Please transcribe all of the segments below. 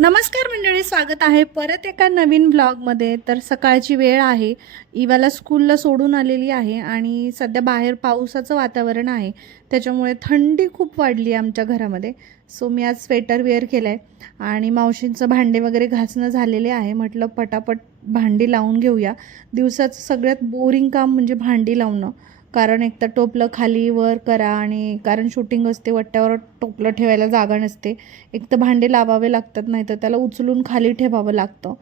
नमस्कार मंडळी स्वागत आहे परत एका नवीन ब्लॉगमध्ये तर सकाळची वेळ आहे. इवाला स्कूलला सोडून आलेली आहे आणि सध्या बाहेर पावसाचं वातावरण आहे. त्याच्यामुळे थंडी खूप वाढली आहे आमच्या घरामध्ये. सो मी आज स्वेटर वेअर केलं आहे आणि मावशींचं भांडे वगैरे घासणं झालेले आहे. म्हटलं पटापट भांडी लावून घेऊया. दिवसाचं सगळ्यात बोरिंग काम म्हणजे भांडी लावणं. कारण एक तर टोपलं खाली वर करा आणि कारण शूटिंग असते वट्ट्यावर टोपलं ठेवायला जागा नसते. एक तर भांडे लावावे लागतात नाही तर त्याला उचलून खाली ठेवावं लागतं.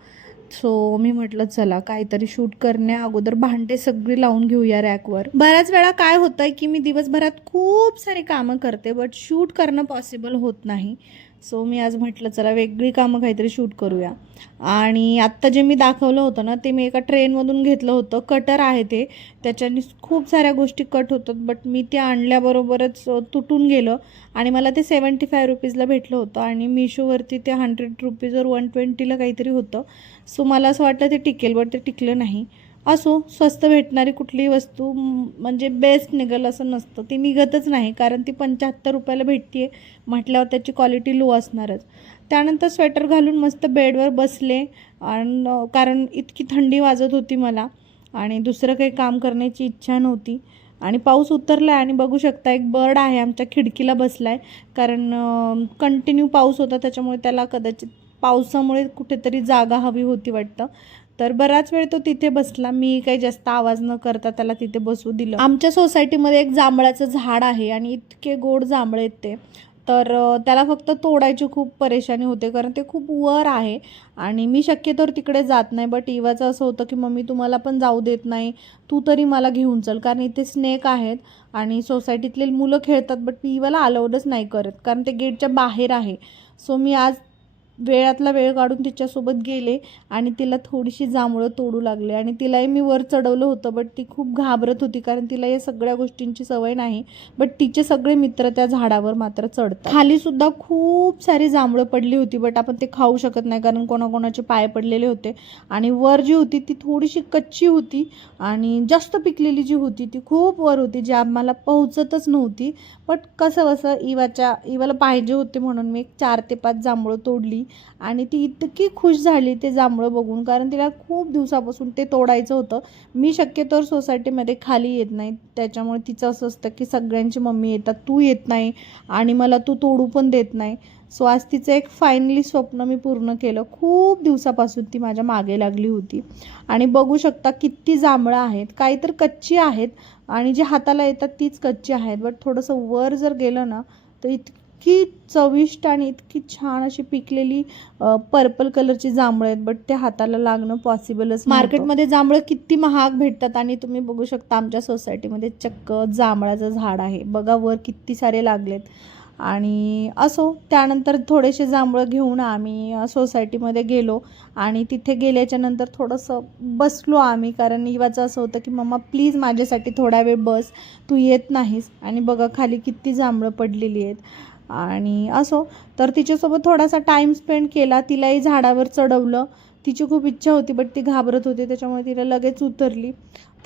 सो मी म्हटलं चला काहीतरी शूट करण्या अगोदर भांडे सगळी लावून घेऊया रॅकवर. बऱ्याच वेळा काय होतं की मी दिवसभरात खूप सारी कामं करते बट शूट करणं पॉसिबल होत नाही. सो मी आज म्हटलं चला वेगळी कामं काहीतरी शूट करूया. आणि आत्ता जे मी दाखवलं होतं ना ते मी एका ट्रेनमधून घेतलं होतं. कटर आहे ते. त्याच्याने खूप साऱ्या गोष्टी कट होतात बट मी ते आणल्याबरोबरच तुटून गेलं. आणि मला ते सेवन्टी फाय रुपीजला भेटलं होतं. आणि मिशोवरती ते हंड्रेड रुपीजवर वन ट्वेंटीला काहीतरी होतं. सो मला असं वाटलं ते टिकेल बट ते टिकलं नाही. असो स्वस्त भेटणारी कुठलीही वस्तू म्हणजे बेस्ट निघेल असं नसतं. ती निघतच नाही कारण ती पंच्याहत्तर रुपयाला भेटते म्हटल्यावर त्याची क्वालिटी लो असणारच. त्यानंतर स्वेटर घालून मस्त बेडवर बसले आणि कारण इतकी थंडी वाजत होती मला आणि दुसरं काही काम करण्याची इच्छा नव्हती. आणि पाऊस उतरला आहे आणि बघू शकता एक बर्ड आहे आमच्या खिडकीला बसला आहे कारण कंटिन्यू पाऊस होता त्याच्यामुळे त्याला कदाचित पावसामुळे कुठेतरी जागा हवी होती वाटतं. तर बराच वेळ तो तिथे बसला. मी काही जास्त आवाज न करता त्याला तिथे बसू दिलं. आमच्या सोसायटीमध्ये एक जांभळाचं झाड आहे आणि इतके गोड जांभळे आहेत ते. तर त्याला फक्त तोडायची खूप परेशानी होते कारण ते खूप वर आहे आणि मी शक्यतोवर तिकडे जात नाही. बट इवाचं असं होतं की मम्मी तुम्हाला पण जाऊ देत नाही. तू तरी मला घेऊन चल कारण इथे स्नेक आहेत आणि सोसायटीतले मुलं खेळतात. बट मी इवाला अलाउडच नाही करत कारण ते गेटच्या बाहेर आहे. सो मी आज वेळातला वेळ काढून तिच्यासोबत गेले आणि तिला थोडीशी जांभळं तोडू लागले. आणि तिलाही मी वर चढवलं होतं बट ती खूप घाबरत होती कारण तिला या सगळ्या गोष्टींची सवय नाही. बट तिचे सगळे मित्र त्या झाडावर मात्र चढतात. खालीसुद्धा खूप सारी जांभळं पडली होती बट आपण ते खाऊ शकत नाही कारण कोणाकोणाचे पाय पडलेले होते. आणि वर जी होती ती थोडीशी कच्ची होती आणि जास्त पिकलेली जी होती ती खूप वर होती जी आम्हाला पोहोचतच नव्हती. बट कसं कसं इवाच्या इवाला पाहिजे होते म्हणून मी एक चार ते पाच जांभळं तोडली. आणि ती इतकी खुश झाली ते जांभळं बघून कारण तिला खूप दिवसापासून ते तोडायचं होतं. मी शक्यतोवर सोसायटीमध्ये खाली येत नाही. त्याच्यामुळे तिचं असं असतं की सगळ्यांची मम्मी येतात तू येत नाही आणि मला तू तोडू पण देत नाही. सो आज तिचं एक फायनली स्वप्न मी पूर्ण केलं. खूप दिवसापासून ती माझ्या मागे लागली होती. आणि बघू शकता किती जांभळं आहेत. काही तर कच्ची आहेत आणि जी हाताला येतात तीच कच्ची आहेत. बट थोडंसं वर जर गेलं ना तर इतकी चविष्ट आणि इतकी छान अशी पिकलेली पर्पल कलरची जांभळं आहेत बट ते हाताला लागणं पॉसिबलच मार्केटमध्ये जांभळं किती महाग भेटतात आणि तुम्ही बघू शकता आमच्या सोसायटीमध्ये चक्क जांभळाचं झाड आहे. बघा वर किती सारे लागलेत. आणि असो त्यानंतर थोडेसे जांभळं घेऊन आम्ही सोसायटीमध्ये गेलो आणि तिथे गेल्याच्यानंतर थोडंसं बसलो आम्ही कारण इवाचं असं होतं की मम्मा प्लीज माझ्यासाठी थोडा वेळ बस तू येत नाहीस. आणि बघा खाली किती जांभळं पडलेली आहेत. आणि असो. तर तिच्यासोबत थोडासा टाईम स्पेंड केला. तिलाही झाडावर चढवलं. तिची खूप इच्छा होती बट ती घाबरत होती. त्याच्यामुळे तिला लगेच उतरली.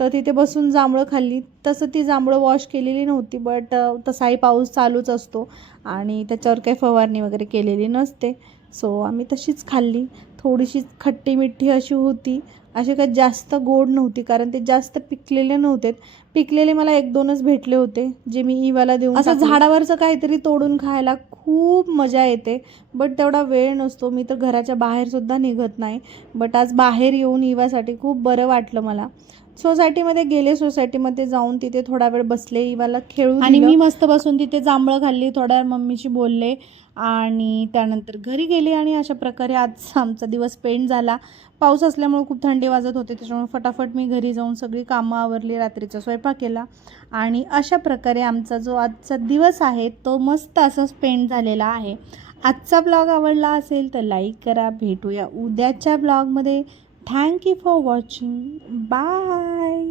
तर तिथे बसून जांभळं खाल्ली. तसं ती जांभळं वॉश केलेली नव्हती बट तसाही पाऊस चालूच असतो. आणि त्याच्यावर काही फवारणी वगैरे केलेली नसते. सो आम्ही तशीच खाल्ली. थोडीशी खट्टी मिठी अशी होती. असे काही जास्त गोड नव्हती कारण ते जास्त पिकलेले नव्हते. पिकलेले मला एक दोनच भेटले होते जे मी इवाला देऊन असं झाडावरचं काहीतरी तोडून खायला खूप मजा येते बट तेवढा वेळ नसतो. मी तर घराच्या बाहेर सुद्धा निघत नाही बट आज बाहेर येऊन इवासाठी खूप बरं वाटलं मला. सोसायटीमध्ये गेले सोसायटीमध्ये जाऊन तिथे थोडा वेळ बसले इवाला खेळू आणि मी मस्त बसून तिथे जांभळं खाल्ली थोड्या वेळ मम्मीशी बोलले आणि त्यानंतर घरी गेले आणि अशा प्रकारे आज आमचा दिवस स्पेंड झाला. पाऊस असल्यामुळे खूप थंडी वाजत होते त्याच्यामुळे फटाफट मी घरी जाऊन सगळी कामं आवरली रात्रीचा स्वयंपाक केला. आणि अशा प्रकारे आमचा जो आजचा दिवस आहे तो मस्त असा स्पेंड झालेला आहे. आजचा ब्लॉग आवडला असेल तर लाईक करा. भेटूया उद्याच्या ब्लॉगमध्ये thank you for watching bye